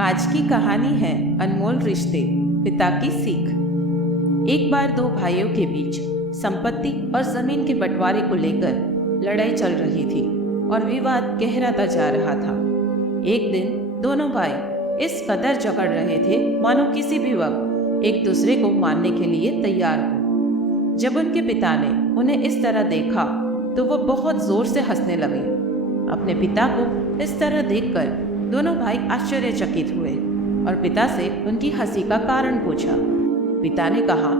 आज की कहानी है अनमोल रिश्ते, पिता की सीख। एक बार दो भाइयों के बीच संपत्ति और जमीन के बंटवारे को लेकर लड़ाई चल रही थी और विवाद गहराता जा रहा था। एक दिन दोनों भाई इस कदर झगड़ रहे थे मानो किसी भी वक्त एक दूसरे को मारने के लिए तैयार हो। जब उनके पिता ने उन्हें इस तरह देखा तो वो बहुत जोर से हंसने लगे। अपने पिता को इस तरह देखकर दोनों भाई आश्चर्यचकित हुए और पिता से उनकी हंसी का कारण पूछा। पिता ने कहा,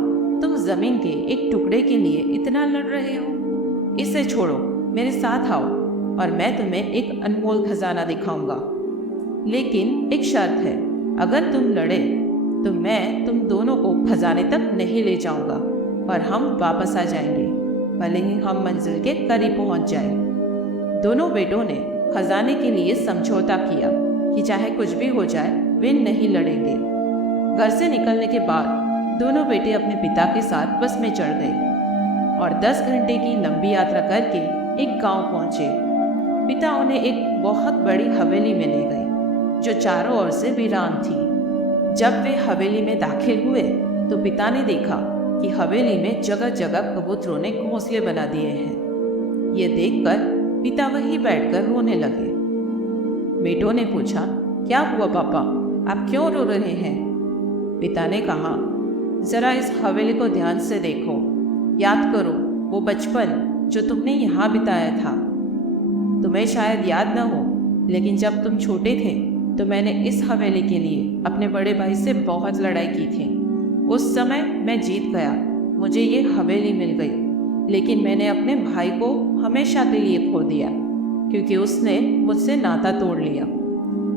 तुम जमीन के एक टुकड़े के लिए इतना लड़ रहे हो? इसे छोड़ो, मेरे साथ आओ और मैं तुम्हें एक अनमोल खजाना दिखाऊंगा। लेकिन एक शर्त है, अगर तुम लड़े तो मैं तुम दोनों को खजाने तक नहीं ले जाऊंगा और हम वापस आ जाएंगे, भले ही हम मंजिल के करीब पहुंच जाए। दोनों बेटों ने खजाने के लिए समझौता किया कि चाहे कुछ भी हो जाए वे नहीं लड़ेंगे। घर से निकलने के बाद दोनों बेटे अपने पिता के साथ बस में चढ़ गए और 10 घंटे की लंबी यात्रा करके एक गांव पहुंचे। पिता उन्हें एक बहुत बड़ी हवेली में ले गए जो चारों ओर से वीरान थी। जब वे हवेली में दाखिल हुए तो पिता ने देखा कि हवेली में जगह जगह कबूतरों ने घोंसले बना दिए हैं। ये देखकर पिता वहीं बैठकर रोने लगे। बेटों ने पूछा, क्या हुआ पापा, आप क्यों रो रहे हैं? पिता ने कहा, जरा इस हवेली को ध्यान से देखो, याद करो वो बचपन जो तुमने यहाँ बिताया था। तुम्हें शायद याद न हो, लेकिन जब तुम छोटे थे तो मैंने इस हवेली के लिए अपने बड़े भाई से बहुत लड़ाई की थी। उस समय मैं जीत गया, मुझे ये हवेली मिल गई, लेकिन मैंने अपने भाई को हमेशा के लिए खो दिया क्योंकि उसने मुझसे नाता तोड़ लिया।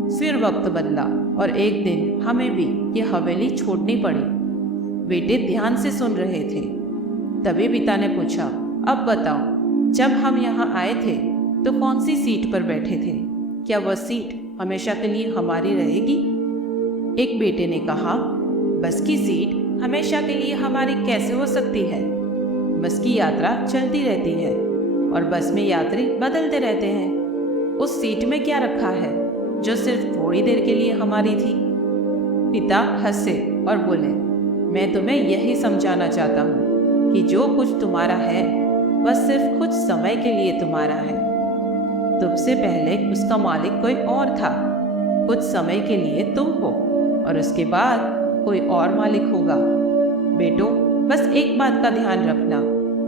फिर वक्त बदला और एक दिन हमें भी ये हवेली छोड़नी पड़ी। बेटे ध्यान से सुन रहे थे। तभी पिता ने पूछा, अब बताओ, जब हम यहाँ आए थे तो कौन सी सीट पर बैठे थे? क्या वह सीट हमेशा के लिए हमारी रहेगी? एक बेटे ने कहा, बस की सीट हमेशा के लिए हमारी कैसे हो सकती है? बस की यात्रा चलती रहती है और बस में यात्री बदलते रहते हैं। उस सीट में क्या रखा है जो सिर्फ थोड़ी देर के लिए हमारी थी? पिता हंसे और बोले, मैं तुम्हें यही समझाना चाहता हूँ कि जो कुछ तुम्हारा है वह सिर्फ कुछ समय के लिए तुम्हारा है। तुमसे पहले उसका मालिक कोई और था। कुछ समय के लिए तुम हो और उसके बाद कोई और मालिक होगा। बेटो, बस एक बात का ध्यान रखना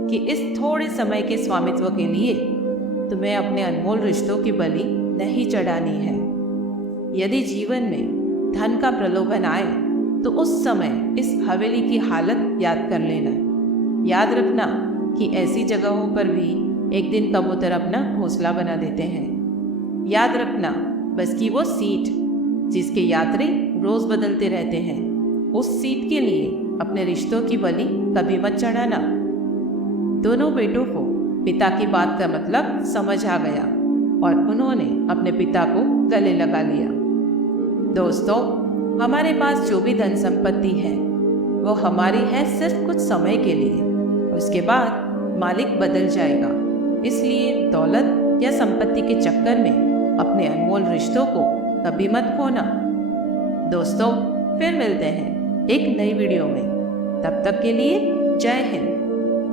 कि इस थोड़े समय के स्वामित्व के लिए तुम्हें अपने अनमोल रिश्तों की बलि नहीं चढ़ानी है। यदि जीवन में धन का प्रलोभन आए तो उस समय इस हवेली की हालत याद कर लेना। याद रखना कि ऐसी जगहों पर भी एक दिन कबूतर अपना घोंसला बना देते हैं। याद रखना, बस की वो सीट जिसके यात्री रोज बदलते रहते हैं, उस सीट के लिए अपने रिश्तों की बलि कभी मत चढ़ाना। दोनों बेटों को पिता की बात का मतलब समझ आ गया और उन्होंने अपने पिता को गले लगा लिया। दोस्तों, हमारे पास जो भी धन संपत्ति है वो हमारी है सिर्फ कुछ समय के लिए, उसके बाद मालिक बदल जाएगा। इसलिए दौलत या संपत्ति के चक्कर में अपने अनमोल रिश्तों को कभी मत खोना। दोस्तों, फिर मिलते हैं एक नई वीडियो में। तब तक के लिए जय हिंद।